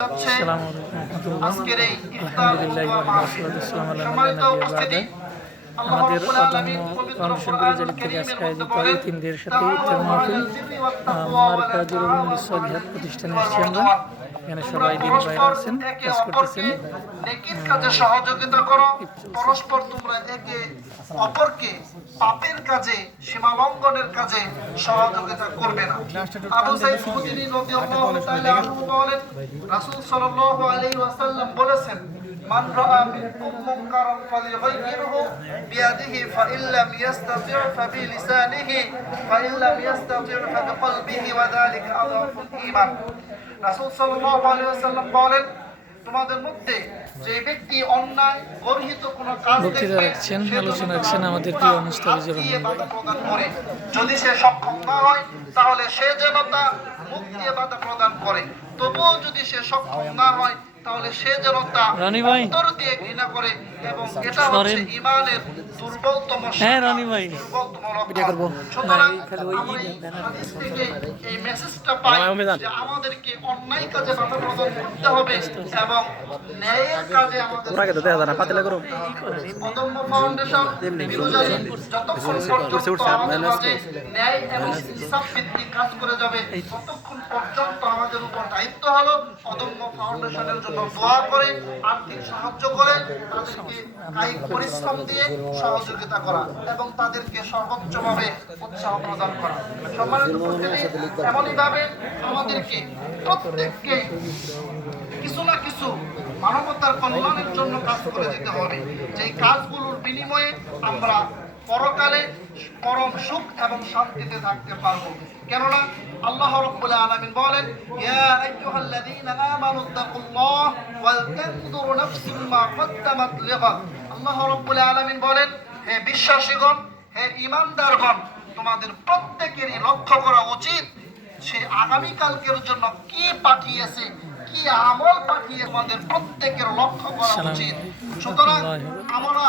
আসসালামু আলাইকুম আজকের এই আমাদের ফাউন্ডেশন পরিচালিত থেকে আজকে আয়োজিত ইতিমদের সাথে ইফতার মাহফিল মার্কা জরুরি জিহাদ প্রতিষ্ঠানে আসছি আমরা। এখানে সবাই দিন বাইরে আছেন, কাজ করতেছেন। নেকির কাজে সহযোগিতা করো, পরস্পর তোমরা একে অপরকে পাপের কাজে, সীমা লঙ্ঘনের কাজে সহযোগিতা করবে না। আবু সাঈদ খুদরি রাদিয়াল্লাহু তাআলা আনহু বলেন, রাসূল সাল্লাল্লাহু আলাইহি ওয়াসাল্লাম বলেছেন, মান রাআ মিনকুম মুনকারান ফালিয়ুগাইয়িরহু বিয়াদিহি ফাইন লাম ইস্তাতি' ফাবিলিসানিহি ফাইন লাম ইস্তাতি' ফাবিকলবিহি ওয়া যালিকা আযাফুল ঈমান। রাসূল সাল্লাল্লাহু আলাইহি ওয়াসাল্লাম বলেন, তোমাদের মধ্যে যে ব্যক্তি অন্যায় গর্হিত কোনো কাজ দেখছেন, আলোচনা রাখছেন আমাদের প্রিয় মুস্তাফিজুর রহমান ভাই। যদি সে সক্ষম না হয় তাহলে সে যেন তা মুখ দিয়ে বাধা প্রদান করে, তবুও যদি সে সক্ষম না হয় তাহলে সে যেন তা অন্তর দিয়ে ঘৃণা করে, এবং এটা হচ্ছে ঈমানের দুর্বলতম দুর্বলতম। সুতরাং এই মেসেজটা পাই যে আমাদেরকে অন্যায় কাজে বাধা প্রদান করতে হবে এবং ন্যায়ের কাজে আমাদের অদম্য ফাউন্ডেশন যতক্ষণ পর্যন্ত আমাদের মাঝে ন্যায় এবং ইনসাফ ভিত্তিক কাজ করে যাবে, ততক্ষণ পর্যন্ত আমাদের উপর দায়িত্ব হলো অদম্য ফাউন্ডেশনের জন্য দোয়া করে, আর্থিক সাহায্য করে, তাদেরকে কায়িক পরিশ্রম দিয়ে সহযোগিতা করা এবং তাদেরকে সর্বোচ্চভাবে উৎসাহ প্রদান করা। সম্মানিত উপস্থিতি, এমনইভাবে আমাদেরকে প্রত্যেককে কিছু না কিছু মানবতার কল্যাণের জন্য কাজ করে যেতে হবে, যেই কাজগুলোর বিনিময়ে আমরা পরকালে পরম সুখ এবং শান্তিতে থাকতে পারবো। কেননা আল্লাহ রাব্বুল আলামিন বলেন, ইয়া আইয়ুহাল্লাযীনা আমানু তাকুল্লাহ ওয়াল তানজুর নাফসুম মা কদ্দামাত লিগাদ। আল্লাহ রাব্বুল আলামিন বলেন, হে বিশ্বাসীগণ, হে ঈমানদারগণ, তোমাদের প্রত্যেকেরই লক্ষ্য করা উচিত সে আগামী কালকের জন্য কি পাঠিয়েছে, কি আমল পাঠিয়ে, আমাদের প্রত্যেকের লক্ষ্য করা উচিত। সুতরাং আমরা